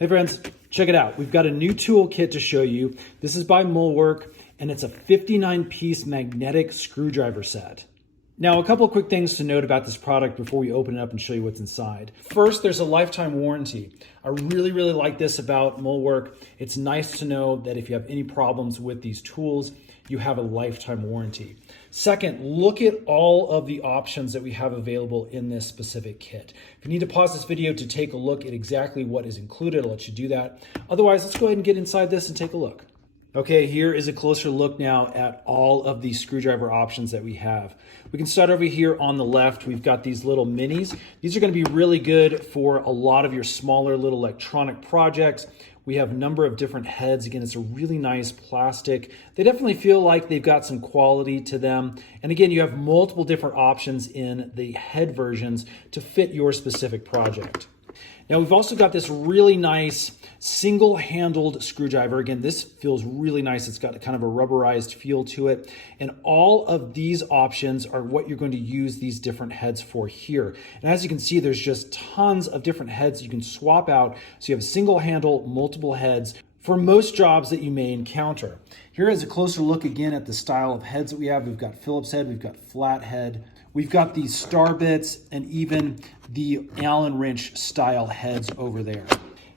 Hey friends, check it out. We've got a new toolkit to show you. This is by Mulwark, and it's a 59-piece magnetic screwdriver set. Now, a couple of quick things to note about this product before we open it up and show you what's inside. First, there's a lifetime warranty. I really like this about Mulwark. It's nice to know that if you have any problems with these tools, you have a lifetime warranty. Second, look at all of the options that we have available in this specific kit. If you need to pause this video to take a look at exactly what is included, I'll let you do that. Otherwise, let's go ahead and get inside this and take a look. Okay, here is a closer look now at all of the screwdriver options that we have. We can start over here on the left. We've got these little minis. These are going to be really good for a lot of your smaller little electronic projects. We have a number of different heads. Again, it's a really nice plastic. They definitely feel like they've got some quality to them. And again, you have multiple different options in the head versions to fit your specific project. Now we've also got this really nice single-handled screwdriver. Again, this feels really nice. It's got kind of a rubberized feel to it. And all of these options are what you're going to use these different heads for here. And as you can see, there's just tons of different heads you can swap out. So you have a single handle, multiple heads for most jobs that you may encounter. Here is a closer look again at the style of heads that we have. We've got Phillips head, we've got flat head, we've got these star bits, and even the Allen wrench style heads over there.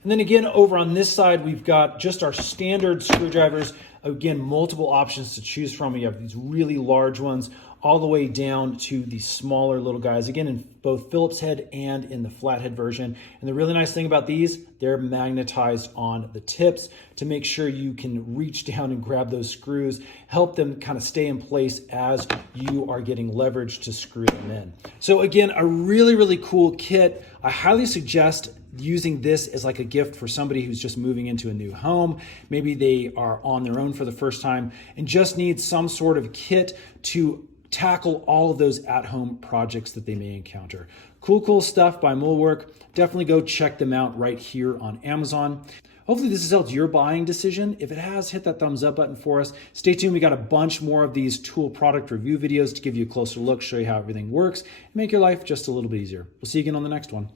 And then again, over on this side, we've got just our standard screwdrivers. Again, multiple options to choose from. We have these really large ones all the way down to the smaller little guys. Again, in both Phillips head and in the flathead version. And the really nice thing about these, they're magnetized on the tips to make sure you can reach down and grab those screws, help them kind of stay in place as you are getting leverage to screw them in. So again, a really cool kit. I highly suggest using this as like a gift for somebody who's just moving into a new home. Maybe they are on their own for the first time and just need some sort of kit to tackle all of those at-home projects that they may encounter. Cool stuff by Mulwark. Definitely go check them out right here on Amazon. Hopefully this has helped your buying decision. If it has, hit that thumbs up button for us. Stay tuned. We got a bunch more of these tool product review videos to give you a closer look, show you how everything works, and make your life just a little bit easier. We'll see you again on the next one.